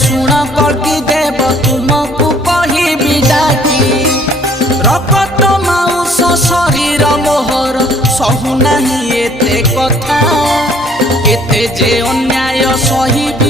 शुण कल्कि देव तुमको कहबी डाकी रक्त मांस शरीर मोहर सहु नहीं एते कथा केते जे अन्याय सहिबी